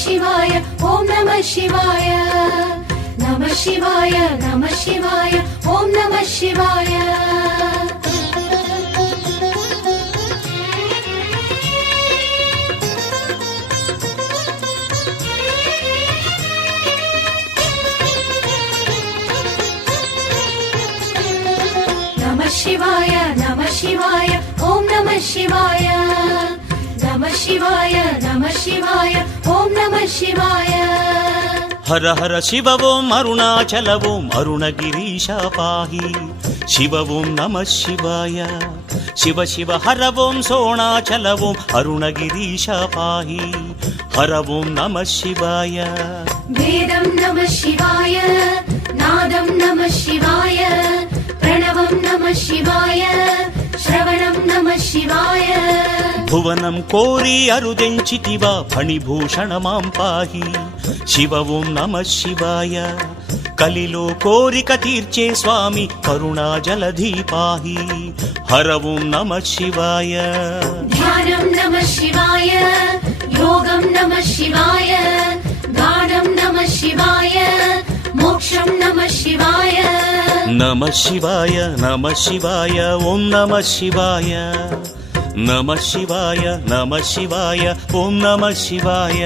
शिवाय ॐ नमः शिवाय नमः शिवाय नमः शिवाय ॐ नमः शिवाय नमः शिवाय नमः शिवाय ॐ नमः शिवाय नमः शिवाय नमः शिवाय ॐ नमः शिवाय हर हर शिव ओम अरुणाचल ओम अरुणगिरीश पाहि शिव ओम नमः शिवाय शिव शिव हर ओम सोणाचल ओम अरुणगिरीश पाहि हर ओम नमः शिवाय वेदं नमः शिवाय नादं नमः शिवाय प्रणवं नमः शिवाय श्रवणं नमः शिवाय भुवनं कोरि अरुदेंचितिवा फणिभूषण मां पाहि शिव ओम नमः शिवाय कलिलो कोरिक तीर्चे स्वामी करुणा जलधि पाहि हर ओम नमः शिवाय ध्यानं नमः शिवाय योगं नमः शिवाय गाढं नमः शिवाय मोक्षं नमः शिवाय नमः शिवाय नमः शिवाय ओम नमः शिवाय नमः शिवाय नमः शिवाय ओम नमः शिवाय।